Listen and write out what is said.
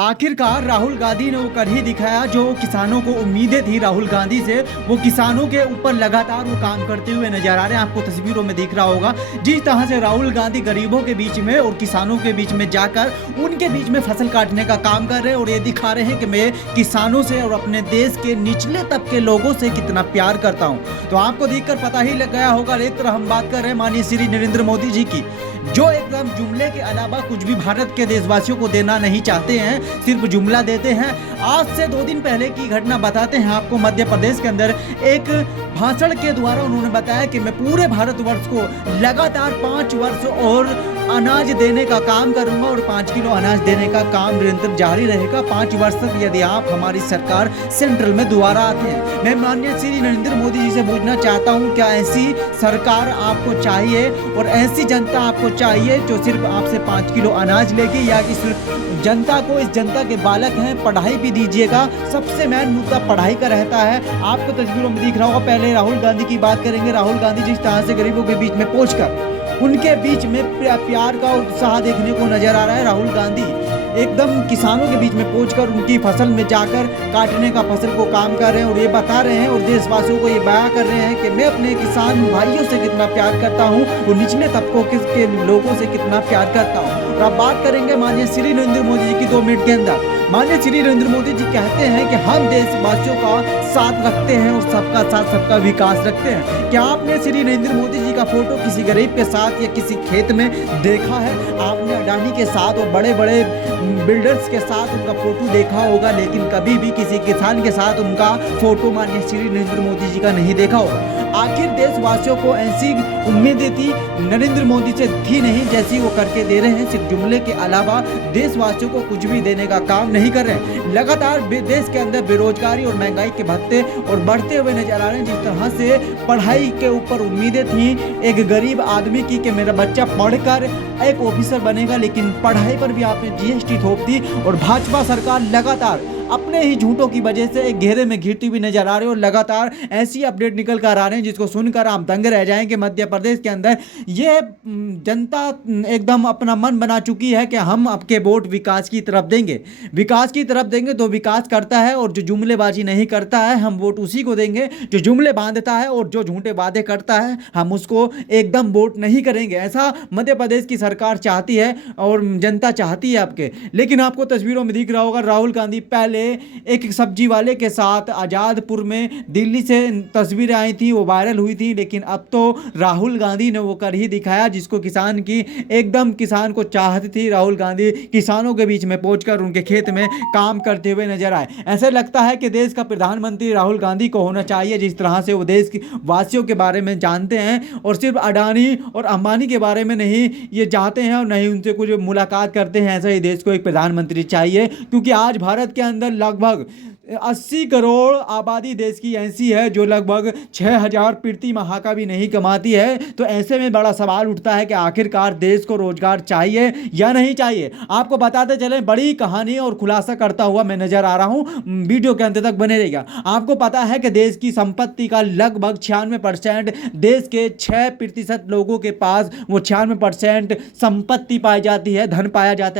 आखिरकार राहुल गांधी ने वो कर ही दिखाया जो किसानों को उम्मीदें थी राहुल गांधी से। वो किसानों के ऊपर लगातार वो काम करते हुए नजर आ रहे हैं। आपको तस्वीरों में दिख रहा होगा जिस तरह से राहुल गांधी गरीबों के बीच में और किसानों के बीच में जाकर उनके बीच में फसल काटने का काम कर रहे हैं और ये दिखा रहे हैं कि मैं किसानों से और अपने देश के निचले तबके लोगों से कितना प्यार करता हूँ। तो आपको देखकर पता ही लग गया होगा। एक तरह हम बात कर रहे हैं माननीय श्री नरेंद्र मोदी जी की, जो एकदम जुमले के अलावा कुछ भी भारत के देशवासियों को देना नहीं चाहते हैं, सिर्फ जुमला देते हैं। आज से 2 दिन पहले की घटना बताते हैं आपको। मध्य प्रदेश के अंदर एक भाषण के द्वारा उन्होंने बताया कि मैं पूरे भारतवर्ष को लगातार 5 वर्ष और अनाज देने का काम करूंगा और 5 किलो अनाज देने का काम निरंतर जारी रहेगा 5 वर्ष तक, यदि आप हमारी सरकार सेंट्रल में दोबारा आते हैं। मैं माननीय श्री नरेंद्र मोदी जी से पूछना चाहता हूं, क्या ऐसी सरकार आपको चाहिए और ऐसी जनता आपको चाहिए जो सिर्फ आपसे 5 किलो अनाज लेगी, या कि सिर्फ जनता को, इस जनता के बालक हैं, पढ़ाई भी दीजिएगा। सबसे मेन मुद्दा पढ़ाई का रहता है। आपको तस्वीरों में दिख रहा होगा। पहले राहुल गांधी की बात करेंगे। राहुल गांधी जिस तरह से गरीबों के बीच में पहुंचकर उनके बीच में प्यार का उत्साह देखने को नजर आ रहा है। राहुल गांधी एकदम किसानों के बीच में पहुंचकर उनकी फसल में जाकर काटने का फसल को काम कर रहे हैं और ये बता रहे हैं और देशवासियों को ये बयां कर रहे हैं कि मैं अपने किसान भाइयों से कितना प्यार करता हूं और निचले तबकों के लोगों से कितना प्यार करता हूं। और अब बात करेंगे माननीय श्री नरेंद्र मोदी जी की 2 मिनट के अंदर। माननीय श्री नरेंद्र मोदी जी कहते हैं कि हम देशवासियों का साथ रखते हैं और सबका साथ सबका विकास रखते हैं। क्या आपने श्री नरेंद्र मोदी जी का फोटो किसी गरीब के साथ या किसी खेत में देखा है? आपने अडानी के साथ और बड़े बड़े बिल्डर्स के साथ उनका फोटो देखा होगा, लेकिन कभी भी किसी किसान के साथ उनका फोटो माननीय श्री नरेंद्र मोदी जी का नहीं देखा होगा। आखिर देशवासियों को ऐसी उम्मीदें थी नरेंद्र मोदी से थी नहीं जैसी वो करके दे रहे हैं। सिर्फ जुमले के अलावा देशवासियों को कुछ भी देने का काम नहीं कर रहे हैं। लगातार देश के अंदर बेरोजगारी और महंगाई के भत्ते और बढ़ते हुए नजर आ रहे हैं। जिस तरह से पढ़ाई के ऊपर उम्मीदें थी एक गरीब आदमी की कि मेरा बच्चा पढ़कर एक ऑफिसर बनेगा, लेकिन पढ़ाई पर भी आपने जीएसटी थोप दी और भाजपा सरकार लगातार अपने ही झूठों की वजह से एक घेरे में घिरती हुई नजर आ रही है और लगातार ऐसी अपडेट निकल कर आ रहे हैं जिसको सुनकर आप दंग रह जाएंगे। मध्य प्रदेश के अंदर ये जनता एकदम अपना मन बना चुकी है कि हम आपके वोट विकास की तरफ देंगे, विकास की तरफ देंगे तो विकास करता है, और जो जुमलेबाजी नहीं करता है हम वोट उसी को देंगे। जो जुमले बांधता है और जो झूठे वादे करता है हम उसको एकदम वोट नहीं करेंगे। ऐसा मध्य प्रदेश की सरकार चाहती है और जनता चाहती है आपके। लेकिन आपको तस्वीरों में दिख रहा होगा राहुल गांधी पहले एक सब्जी वाले के साथ आजादपुर में दिल्ली से तस्वीरें आई थी, वो वायरल हुई थी, लेकिन अब तो राहुल गांधी ने वो कर ही दिखाया जिसको किसान की एकदम किसान को चाहती थी। राहुल गांधी किसानों के बीच में पहुंचकर उनके खेत में काम करते हुए नजर आए। ऐसे लगता है कि देश का प्रधानमंत्री राहुल गांधी को होना चाहिए, जिस तरह से वो देश की वासियों के बारे में जानते हैं और सिर्फ अडानी और अंबानी के बारे में नहीं ये चाहते हैं और नहीं उनसे कुछ मुलाकात करते हैं। ऐसा ही देश को एक प्रधानमंत्री चाहिए, क्योंकि आज भारत के अंदर लगभग 80 करोड़ आबादी देश की ऐसी है जो लगभग 6000 प्रति माह का भी नहीं कमाती है। तो ऐसे में बड़ा सवाल उठता है कि आखिरकार देश को रोजगार चाहिए या नहीं चाहिए। आपको बताते चलें, बड़ी कहानी और खुलासा करता हुआ मैं नजर आ रहा हूं, वीडियो के अंत तक बने रहेगा। आपको पता है कि देश की संपत्ति का लगभग 96% देश के 6% लोगों के पास वो 96% संपत्ति पाई जाती है, धन पाया जाता है।